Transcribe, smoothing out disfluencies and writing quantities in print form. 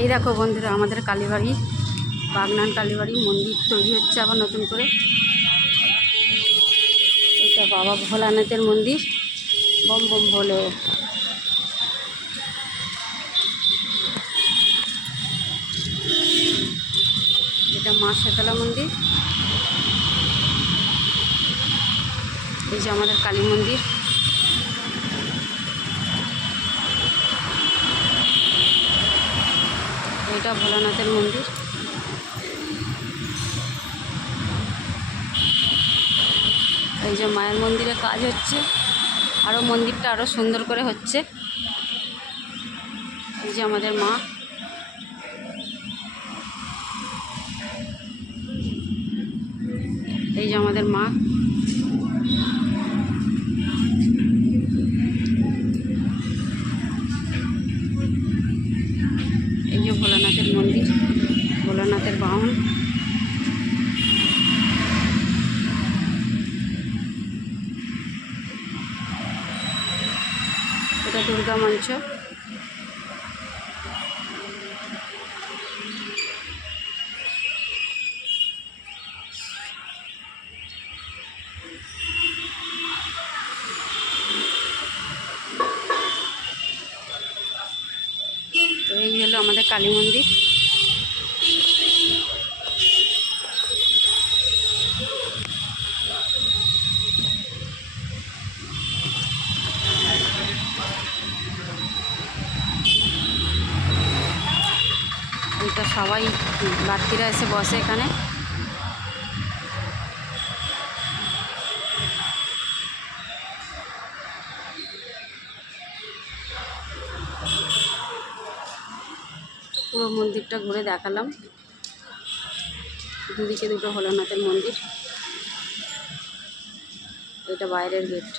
এই দেখো বন্ধুরা, আমাদের কালীবাড়ি বাগনান কালীবাড়ি মন্দির তৈরি হচ্ছে আবার নতুন করে। এটা বাবা ভোলানাথের মন্দির। বম বম ভোলে। এটা মা শীতলা মন্দির। এই যে আমাদের কালী মন্দির। এটা ভোলানাথের মন্দির। এই যে মায়ের মন্দিরে কাজ হচ্ছে, আরও মন্দিরটা আরও সুন্দর করে হচ্ছে। এই যে আমাদের মা। এই যে আমাদের মা। এই যে ভোলানাথের মন্দির, ভোলানাথের বাহন। এটা দুর্গা মঞ্চ। তো এই হলো আমাদের কালী মন্দির। এটা সবাই বাড়তিরা এসে বসে এখানে। পুরো মন্দিরটা ঘুরে দেখালাম। দুদিকে দুটো ভোলানাথের মন্দির। এটা বাইরের গেট।